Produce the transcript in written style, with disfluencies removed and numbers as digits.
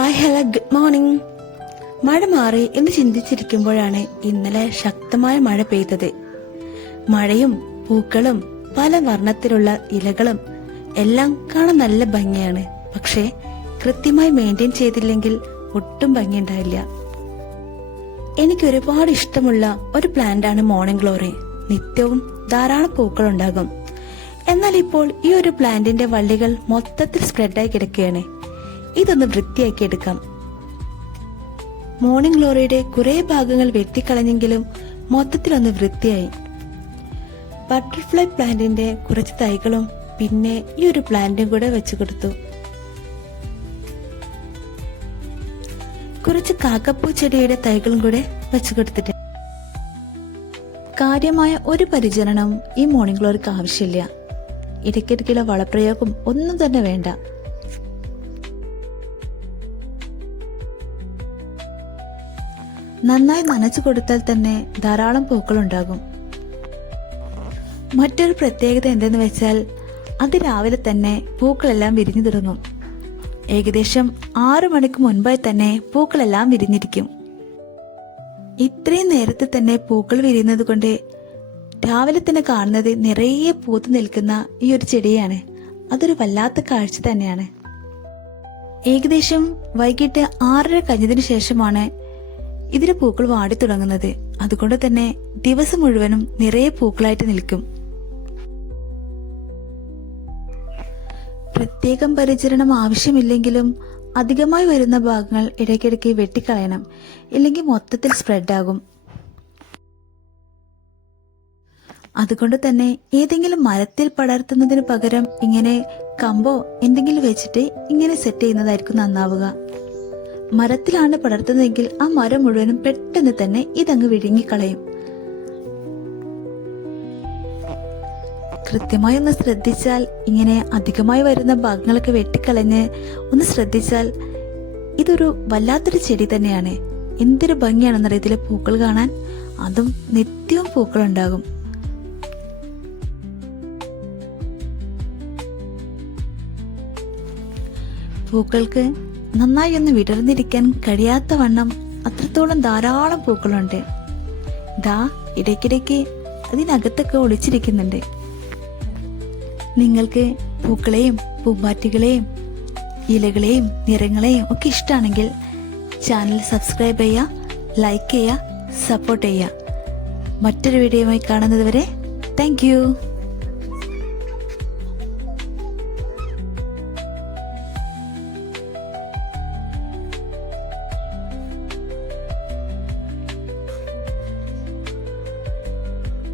Hi hello good morning. മഴ മാറി എന്ന് ചിന്തിച്ചിരിക്കുമ്പോഴാണ് ഇന്നലെ ശക്തമായ മഴ പെയ്തത്. മഴയും പൂക്കളും പല വർണ്ണത്തിലുള്ള ഇലകളും എല്ലാം കാണാൻ നല്ല ഭംഗിയാണ്. പക്ഷേ കൃത്യമായി മെയിൻറ്റെയിൻ ചെയ്തില്ലെങ്കിൽ ഒട്ടും ഭംഗിയുണ്ടാവില്ല. എനിക്ക് ഒരുപാട് ഇഷ്ടമുള്ള ഒരു പ്ലാന്റാണ് മോർണിംഗ് ഗ്ലോറി. നിത്യവും ധാരാളം പൂക്കളുണ്ടാകും. എന്നാൽ ഇപ്പോൾ ഈ ഒരു പ്ലാന്റിന്റെ വള്ളികൾ മൊത്തത്തിൽ സ്പ്രെഡായി കിടക്കുകയാണ്. ഇതൊന്ന് വൃത്തിയാക്കി എടുക്കാം. മോർണിംഗ് ഗ്ലോറിയുടെ കുറെ ഭാഗങ്ങൾ വെട്ടിക്കളഞ്ഞെങ്കിലും മൊത്തത്തിലൊന്ന് വൃത്തിയായി. ബട്ടർഫ്ലൈ പ്ലാന്റിന്റെ കുറച്ച് തൈകളും പിന്നെ ഈ ഒരു പ്ലാന്റും കൂടെ വെച്ചു കൊടുത്തു. കുറച്ച് കാക്കപ്പൂ ചെടിയുടെ തൈകളും കൂടെ വെച്ചു കൊടുത്തിട്ട് കാര്യമായ ഒരു പരിചരണം ഈ മോർണിംഗ് ഗ്ലോറിക്ക് ആവശ്യമില്ല. ഇടയ്ക്കിടയ്ക്കുള്ള വളപ്രയോഗം ഒന്നും തന്നെ വേണ്ട. നന്നായി നനച്ചു കൊടുത്താൽ തന്നെ ധാരാളം പൂക്കളുണ്ടാകും. മറ്റൊരു പ്രത്യേകത എന്തെന്ന് വെച്ചാൽ അതിരാവിലെ തന്നെ പൂക്കളെല്ലാം വിരിഞ്ഞു തുടങ്ങും. ഏകദേശം 6 മണിക്ക് മുൻപായി തന്നെ പൂക്കളെല്ലാം വിരിഞ്ഞിരിക്കും. ഇത്രയും നേരത്തെ തന്നെ പൂക്കൾ വിരിയുന്നത് കൊണ്ട് രാവിലെ തന്നെ കാണുന്നത് നിറയെ പൂത്തു നിൽക്കുന്ന ഈ ഒരു ചെടിയാണ്. അതൊരു വല്ലാത്ത കാഴ്ച തന്നെയാണ്. ഏകദേശം വൈകിട്ട് 6:30 കഴിഞ്ഞതിന് ശേഷമാണ് ഇതിന് പൂക്കൾ വാടി തുടങ്ങുന്നത്. അതുകൊണ്ട് തന്നെ ദിവസം മുഴുവനും നിറയെ പൂക്കളായിട്ട് നിൽക്കും. പ്രത്യേകം പരിചരണം ആവശ്യമില്ലെങ്കിലും അധികമായി വരുന്ന ഭാഗങ്ങൾ ഇടയ്ക്കിടയ്ക്ക് വെട്ടിക്കളയണം, ഇല്ലെങ്കിൽ മൊത്തത്തിൽ സ്പ്രെഡാകും. അതുകൊണ്ട് തന്നെ ഏതെങ്കിലും മരത്തിൽ പടർത്തുന്നതിന് പകരം ഇങ്ങനെ കമ്പോ എന്തെങ്കിലും വെച്ചിട്ട് ഇങ്ങനെ സെറ്റ് ചെയ്യുന്നതായിരിക്കും നന്നാവുക. മരത്തിലാണ് പടർത്തുന്നതെങ്കിൽ ആ മരം മുഴുവനും പെട്ടെന്ന് തന്നെ ഇതങ്ങ് വിഴുങ്ങിക്കളയും. കൃത്യമായി ഒന്ന് ശ്രദ്ധിച്ചാൽ, ഇങ്ങനെ അധികമായി വരുന്ന ഭാഗങ്ങളൊക്കെ വെട്ടിക്കളഞ്ഞ് ഒന്ന് ശ്രദ്ധിച്ചാൽ ഇതൊരു വല്ലാത്തൊരു ചെടി തന്നെയാണ്. എന്തൊരു ഭംഗിയാണെന്നറിയാം ഇതിലെ പൂക്കൾ കാണാൻ. അതും നിത്യവും പൂക്കളുണ്ടാകും. പൂക്കൾക്ക് നന്നായി ഒന്ന് വിടർന്നിരിക്കാൻ കഴിയാത്ത വണ്ണം അത്രത്തോളം ധാരാളം പൂക്കളുണ്ട്. ദാ ഇടയ്ക്കിടയ്ക്ക് അതിനകത്തൊക്കെ ഒളിച്ചിരിക്കുന്നുണ്ട്. നിങ്ങൾക്ക് പൂക്കളെയും പൂമ്പാറ്റകളെയും ഇലകളെയും നിറങ്ങളെയും ഒക്കെ ഇഷ്ടമാണെങ്കിൽ ചാനൽ സബ്സ്ക്രൈബ് ചെയ്യുക, ലൈക്ക് ചെയ്യുക, സപ്പോർട്ട് ചെയ്യുക. മറ്റൊരു വീഡിയോയുമായി കാണുന്നത് വരെ താങ്ക് യു.